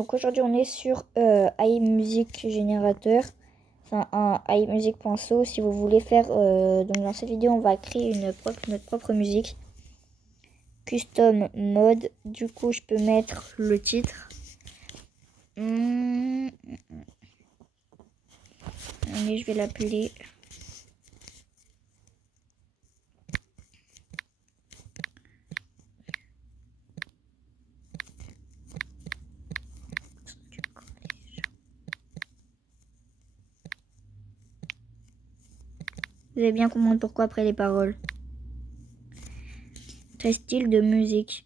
donc aujourd'hui on est sur iMusic Générateur, enfin un iMusic.so. Si vous voulez faire, donc dans cette vidéo on va créer notre propre musique. Custom mode, du coup je peux mettre le titre. Allez, je vais l'appeler. Vous allez bien comprendre pourquoi après les paroles. Très style de musique.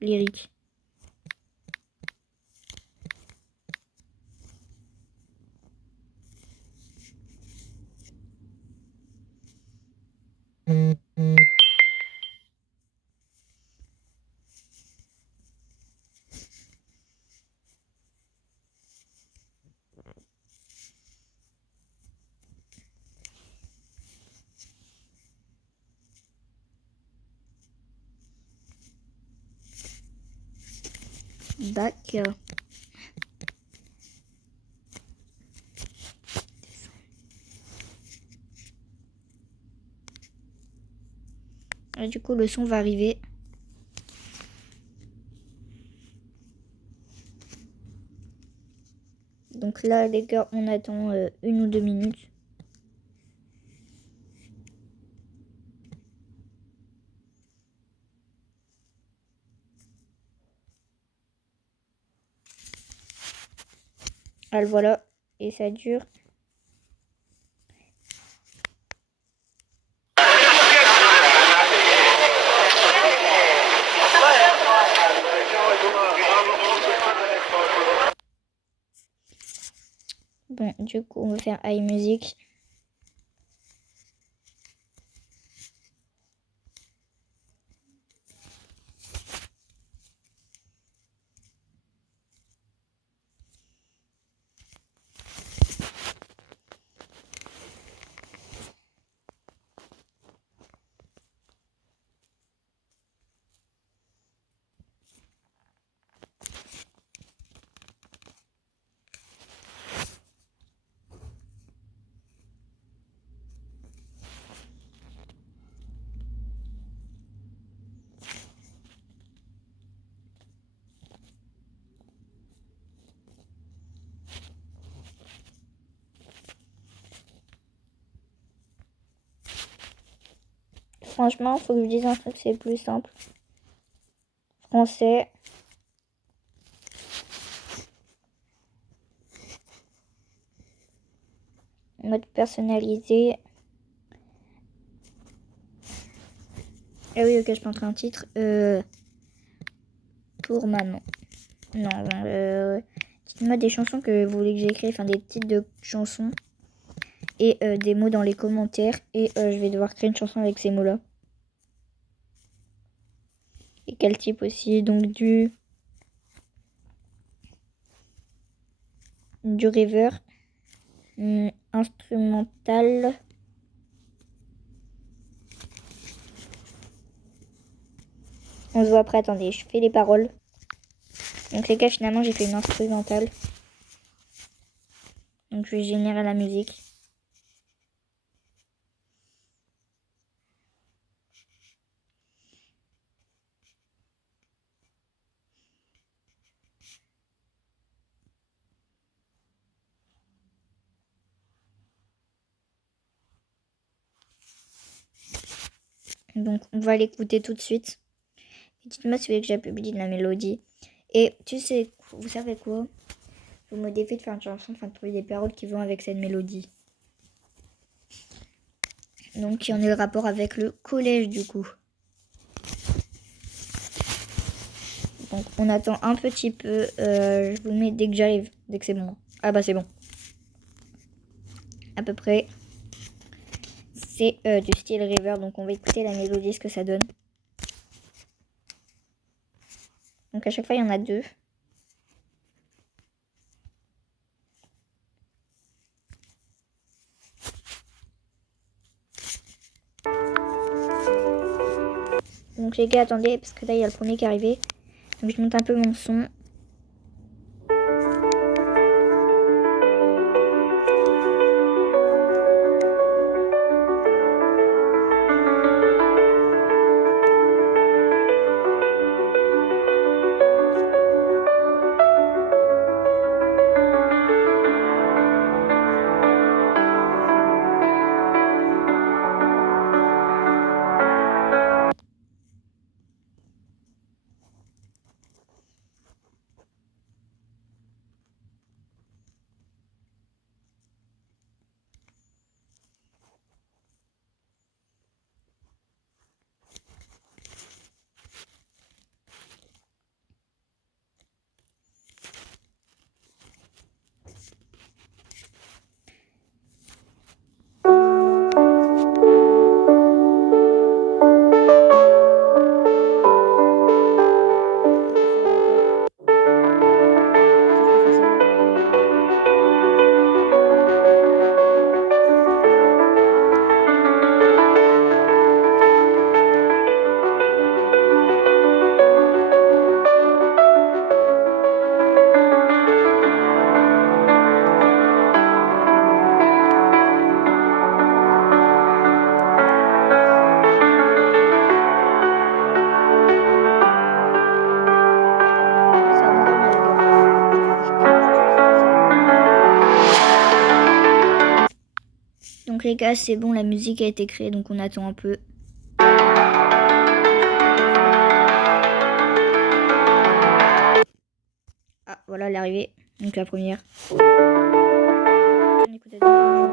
Lyrique. D'accord. Et du coup le son va arriver. Donc là les gars on attend 1 ou 2 minutes. Alors voilà, et ça dure. Bon, du coup, on va faire iMusic. Franchement, faut que je dise un truc, c'est plus simple. Français. Mode personnalisé. Ah oui, ok, je peux entrer un titre. Pour maman. Non, dites-moi des chansons que vous voulez que j'écrive, enfin des titres de chansons. Et des mots dans les commentaires. Et je vais devoir créer une chanson avec ces mots-là. Et quel type aussi, donc du river. Instrumental. On se voit après, attendez, je fais les paroles. Donc les gars, finalement j'ai fait une instrumentale. Donc je vais générer la musique. Donc on va l'écouter tout de suite. Et dites-moi si vous voulez que j'appublie de la mélodie. Et vous savez quoi? Vous me défiez de faire une chanson, enfin de trouver des paroles qui vont avec cette mélodie. Donc qui en est le rapport avec le collège du coup. Donc on attend un petit peu. Je vous mets dès que j'arrive, dès que c'est bon. Ah bah c'est bon. À peu près. C'est du style river, donc on va écouter la mélodie, ce que ça donne. Donc à chaque fois il y en a 2. Donc Donc les gars, attendez, parce que là, il y a le premier qui est arrivé. Donc je monte un peu mon son. Donc les gars, c'est bon, la musique a été créée, donc on attend un peu. Ah, voilà l'arrivée. Donc la première. On écoute la deuxième.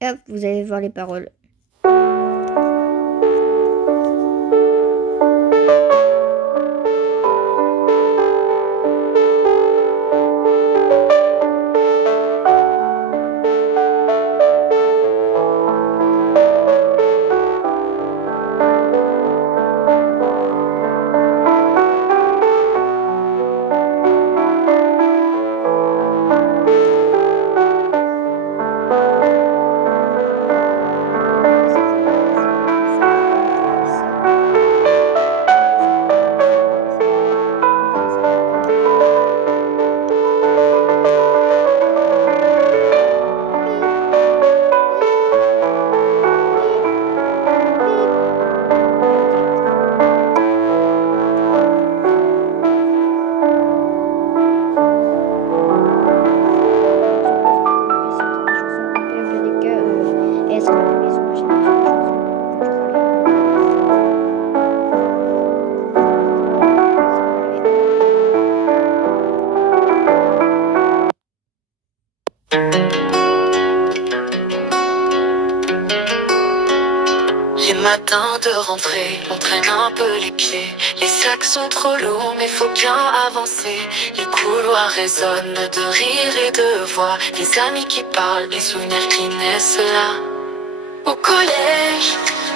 Hop, vous allez voir les paroles. Matin de rentrée, on traîne un peu les pieds. Les sacs sont trop lourds, mais faut bien avancer. Les couloirs résonnent de rire et de voix. Les amis qui parlent, les souvenirs qui naissent là. Au collège,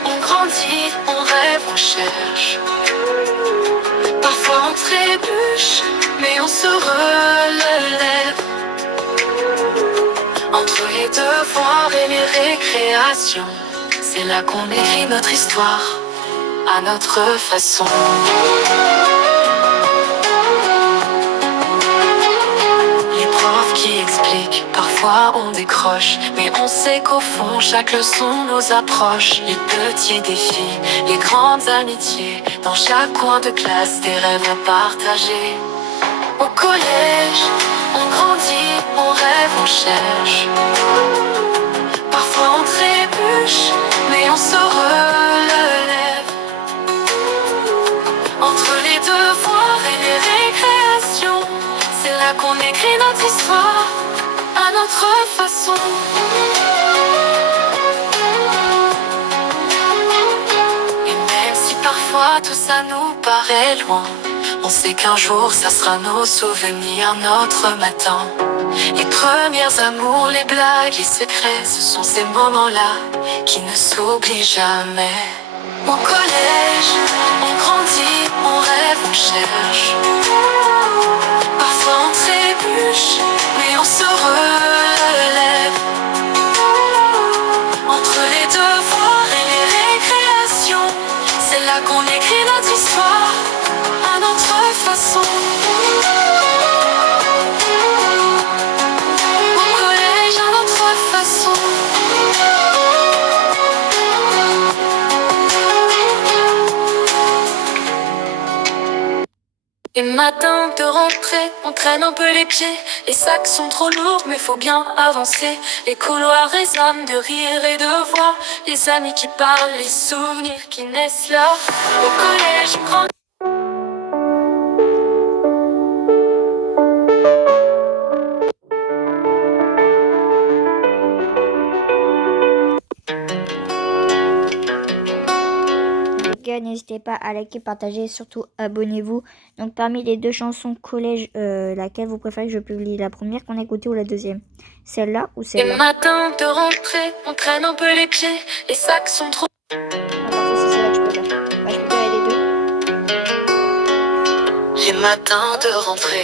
on grandit, on rêve, on cherche. Parfois on trébuche, mais on se relève. Entre les devoirs et les récréations, c'est là qu'on écrit notre histoire, à notre façon. Les profs qui expliquent, parfois on décroche, mais on sait qu'au fond, chaque leçon nous approche. Les petits défis, les grandes amitiés, dans chaque coin de classe, des rêves à partager. Au collège, on grandit, on rêve, on cherche. Parfois on trébuche, mais on se relève. Entre les devoirs et les récréations, c'est là qu'on écrit notre histoire, à notre façon. Et même si parfois tout ça nous paraît loin, on sait qu'un jour ça sera nos souvenirs, notre matin. Les premiers amours, les blagues, les secrets, ce sont ces moments-là qui ne s'oublient jamais. Au collège, on grandit, on rêve, on cherche. Parfois on trébuche, mais on se relève. Entre les devoirs et les récréations, c'est là qu'on écrit notre histoire à notre façon. Au collège, à notre façon. Les matins de rentrée, on traîne un peu les pieds. Les sacs sont trop lourds, mais faut bien avancer. Les couloirs résonnent de rire et de voix. Les amis qui parlent, les souvenirs qui naissent là. Au collège, on grandit. Les gars, n'hésitez pas à liker, partager et surtout abonnez-vous. Donc parmi les deux chansons collège, laquelle vous préférez que je publie? La première qu'on a écoutée ou la deuxième? Celle-là ou Les celle-là? matins de rentrée, on traîne un peu les pieds. Les sacs sont trop. Ah, parfois c'est celle-là que je préfère. Bah, je préfère les deux. Les matins de rentrée.